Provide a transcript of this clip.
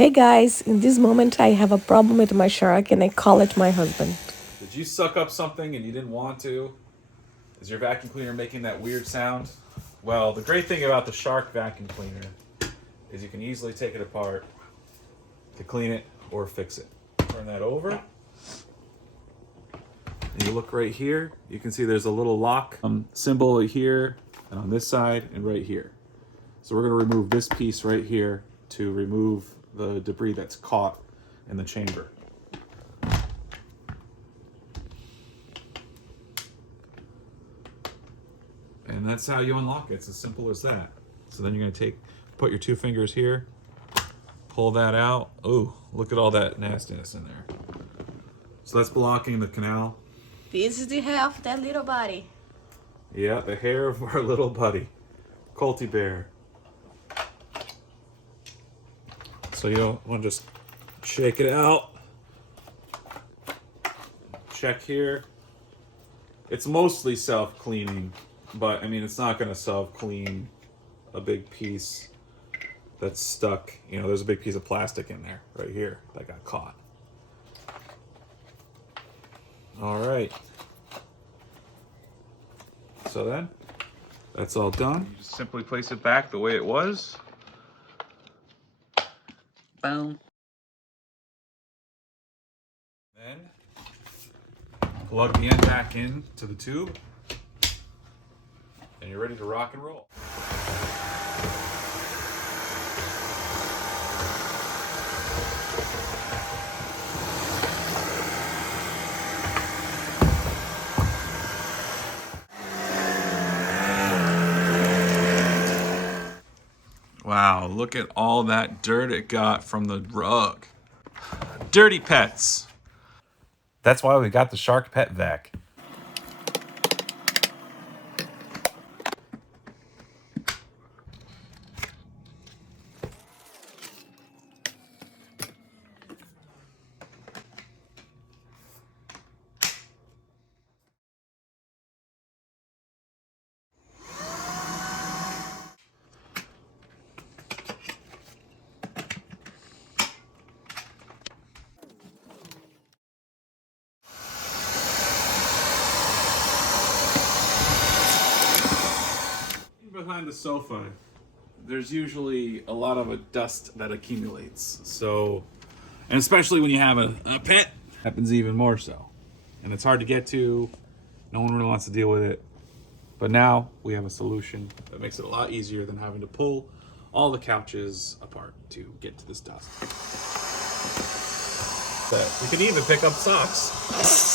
Hey guys, in this moment I have a problem with my shark and I call it my husband. Did you suck up something and you didn't want to? Is your vacuum cleaner making that weird sound? Well, the great thing about the Shark vacuum cleaner is you can easily take it apart to clean it or fix it. Turn that over. And you look right here, you can see there's a little lock symbol here and on this side and right here. So we're going to remove this piece right here to remove the debris that's caught in the chamber. And that's how you unlock it. It's as simple as that. So then you're going to put your 2 fingers here, pull that out. Oh, look at all that nastiness in there. So that's blocking the canal. This is the hair of that little body. Yeah, the hair of our little buddy, Colty Bear. So you'll want to just shake it out. Check here. It's mostly self-cleaning, but I mean, it's not going to self-clean a big piece that's stuck. You know, there's a big piece of plastic in there right here that got caught. All right. So then, that's all done. You just simply place it back the way it was. Boom. Then, plug the end back in to the tube, and you're ready to rock and roll. Wow, look at all that dirt it got from the rug. Dirty pets. That's why we got the Shark Pet Vac. Behind the sofa, there's usually a lot of dust that accumulates. So, and especially when you have a pet, happens even more so. And it's hard to get to. No one really wants to deal with it. But now we have a solution that makes it a lot easier than having to pull all the couches apart to get to this dust. So you can even pick up socks.